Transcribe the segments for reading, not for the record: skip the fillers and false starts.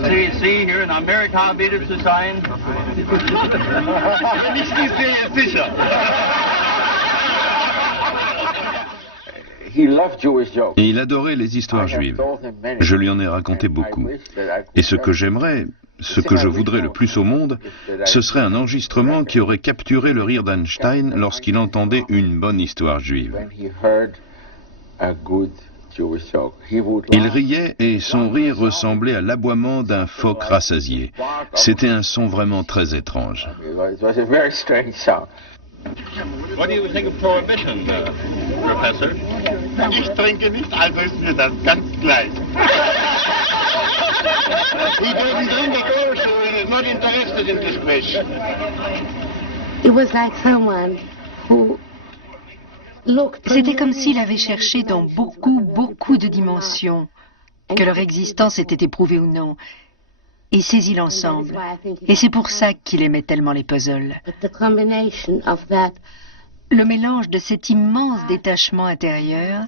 See here in America bietet zu sein. Wenn ich nicht sehe, sicher. Et il adorait les histoires juives. Je lui en ai raconté beaucoup. Et ce que j'aimerais, ce que je voudrais le plus au monde, ce serait un enregistrement qui aurait capturé le rire d'Einstein lorsqu'il entendait une bonne histoire juive. Il riait et son rire ressemblait à l'aboiement d'un phoque rassasié. C'était un son vraiment très étrange. What do you think of prohibition, Professor? Ich trinke nicht, also ist mir das ganz gleich. He doesn't drink at all, so he is not interested in this question. It was like someone who C'était comme s'il avait cherché dans beaucoup de dimensions, que leur existence était éprouvée ou non, et saisi l'ensemble. Et c'est pour ça qu'il aimait tellement les puzzles. Le mélange de cet immense détachement intérieur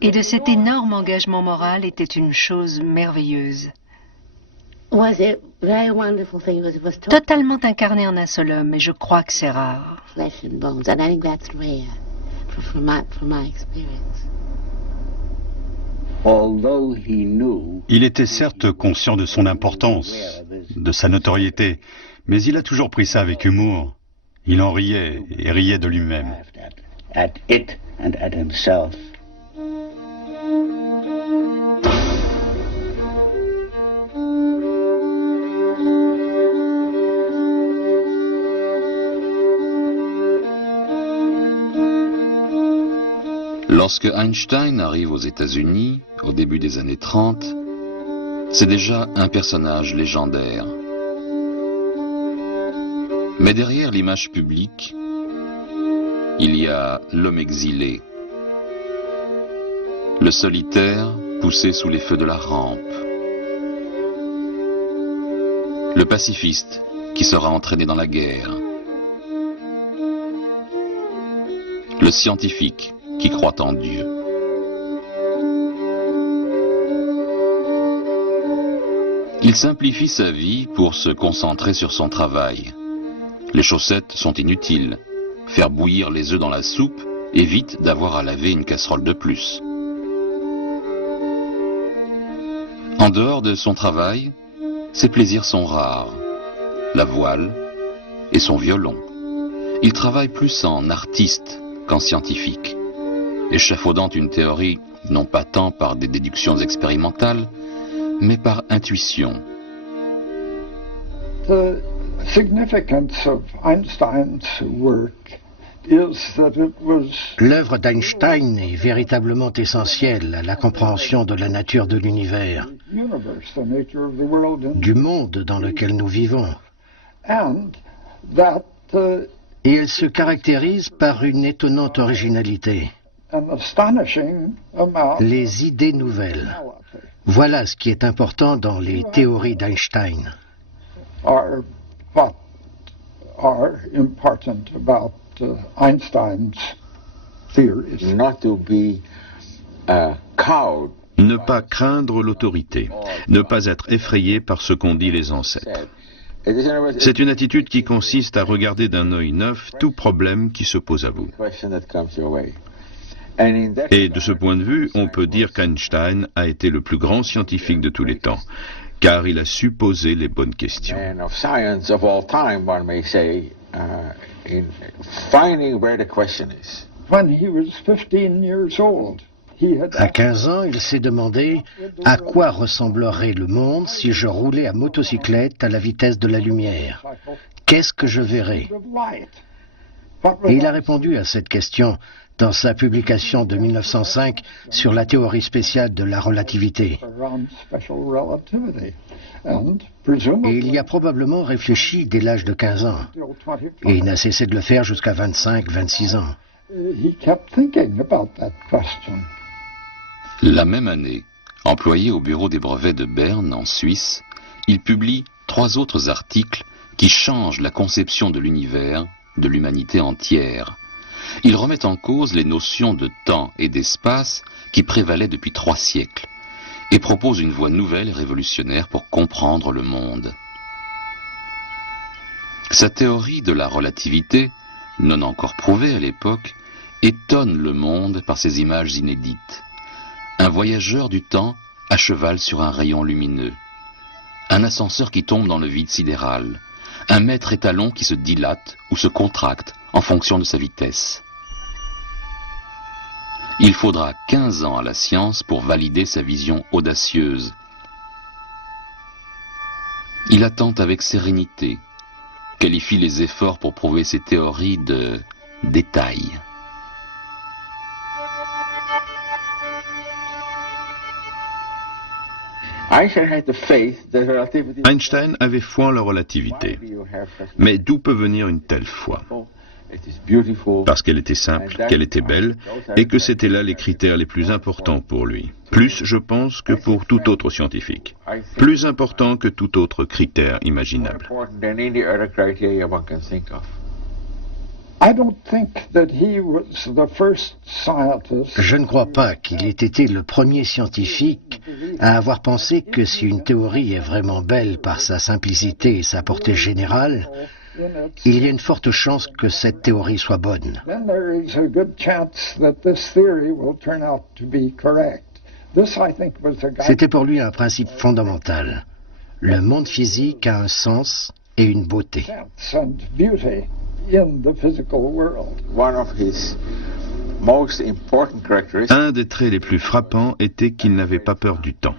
et de cet énorme engagement moral était une chose merveilleuse. Totalement incarné en un seul homme, et je crois que c'est rare. Il était certes conscient de son importance, de sa notoriété, mais il a toujours pris ça avec humour. Il en riait et riait de lui-même. Lorsque Einstein arrive aux États-Unis, au début des années 30, c'est déjà un personnage légendaire. Mais derrière l'image publique, il y a l'homme exilé, le solitaire poussé sous les feux de la rampe, le pacifiste qui sera entraîné dans la guerre, le scientifique qui croit en Dieu. Il simplifie sa vie pour se concentrer sur son travail. Les chaussettes sont inutiles. Faire bouillir les œufs dans la soupe évite d'avoir à laver une casserole de plus. En dehors de son travail, ses plaisirs sont rares. La voile et son violon. Il travaille plus en artiste qu'en scientifique, échafaudant une théorie non pas tant par des déductions expérimentales, mais par intuition. L'œuvre d'Einstein est véritablement essentielle à la compréhension de la nature de l'univers, du monde dans lequel nous vivons. Et elle se caractérise par une étonnante originalité. Les idées nouvelles. Voilà ce qui est important dans les théories d'Einstein. Ne pas craindre l'autorité, ne pas être effrayé par ce qu'ont dit les ancêtres. C'est une attitude qui consiste à regarder d'un œil neuf tout problème qui se pose à vous. Et de ce point de vue, on peut dire qu'Einstein a été le plus grand scientifique de tous les temps, car il a su poser les bonnes questions. À 15 ans, il s'est demandé à quoi ressemblerait le monde si je roulais à motocyclette à la vitesse de la lumière. Qu'est-ce que je verrais? Et il a répondu à cette question dans sa publication de 1905 sur la théorie spéciale de la relativité. Et il y a probablement réfléchi dès l'âge de 15 ans. Et il n'a cessé de le faire jusqu'à 25-26 ans. La même année, employé au bureau des brevets de Berne, en Suisse, il publie 3 autres articles qui changent la conception de l'univers, de l'humanité entière. Il remet en cause les notions de temps et d'espace qui prévalaient depuis 3 siècles. et propose une voie nouvelle et révolutionnaire pour comprendre le monde. Sa théorie de la relativité, non encore prouvée à l'époque, étonne le monde par ses images inédites. Un voyageur du temps à cheval sur un rayon lumineux, un ascenseur qui tombe dans le vide sidéral, un mètre étalon qui se dilate ou se contracte en fonction de sa vitesse. Il faudra 15 ans à la science pour valider sa vision audacieuse. Il attend avec sérénité, qualifie les efforts pour prouver ses théories de détail. Einstein avait foi en la relativité. Mais d'où peut venir une telle foi? Parce qu'elle était simple, qu'elle était belle, et que c'était là les critères les plus importants pour lui. Plus, je pense, que pour tout autre scientifique. Plus important que tout autre critère imaginable. Je ne crois pas qu'il ait été le premier scientifique à avoir pensé que si une théorie est vraiment belle par sa simplicité et sa portée générale, il y a une forte chance que cette théorie soit bonne. C'était pour lui un principe fondamental. Le monde physique a un sens et une beauté. Un des traits les plus frappants était qu'il n'avait pas peur du temps.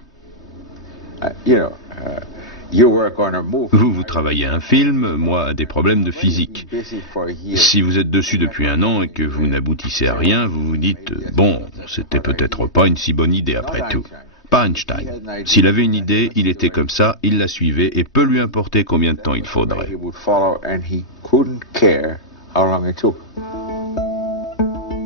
Vous travaillez un film, moi à des problèmes de physique. Si vous êtes dessus depuis un an et que vous n'aboutissez à rien, vous vous dites « bon, c'était peut-être pas une si bonne idée après tout ». Pas Einstein. S'il avait une idée, il était comme ça, il la suivait et peu lui importait combien de temps il faudrait.